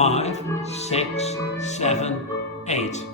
5, 6, 7, 8.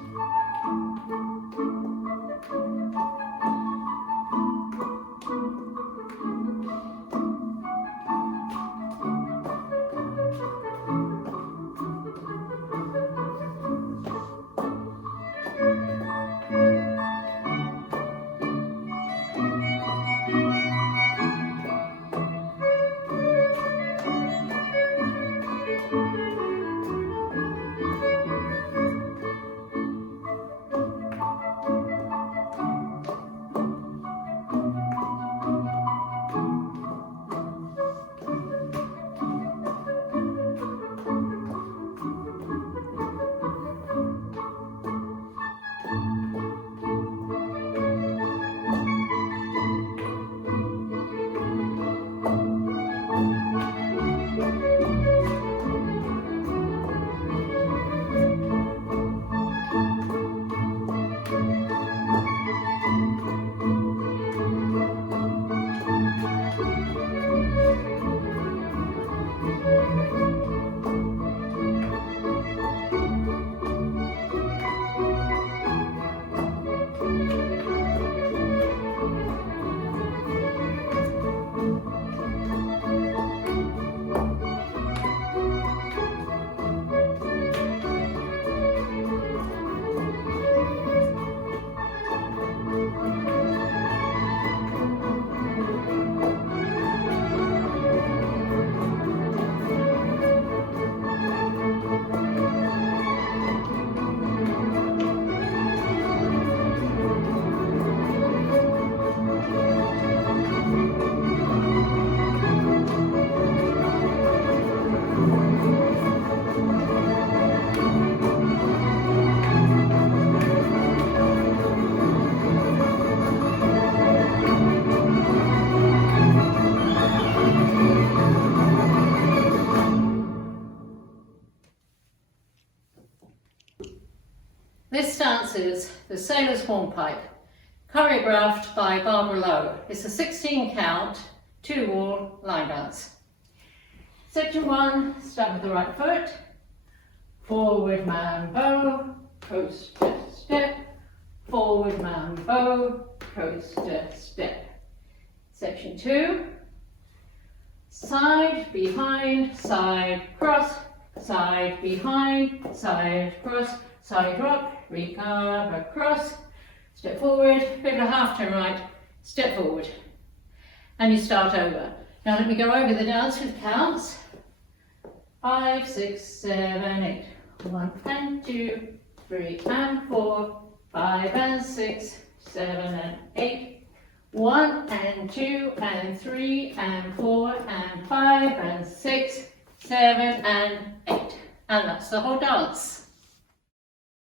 This dance is the Sailors Hornpipe, choreographed by Barbara Lowe. It's a 16 count, 2-wall line dance. Section 1, start with the right foot, forward mambo, coaster step, forward mambo, coaster step. Section 2, side, behind, side, cross, side, behind, side, cross, side rock, recover, cross, step forward, bit of a half turn right, step forward. And you start over. Now let me go over the dance with counts. 5, 6, 7, 8. 1 and 2, 3 and 4, 5 and 6, 7 and 8. 1 and 2 and 3 and 4 and 5 and 6, 7 and 8. And that's the whole dance.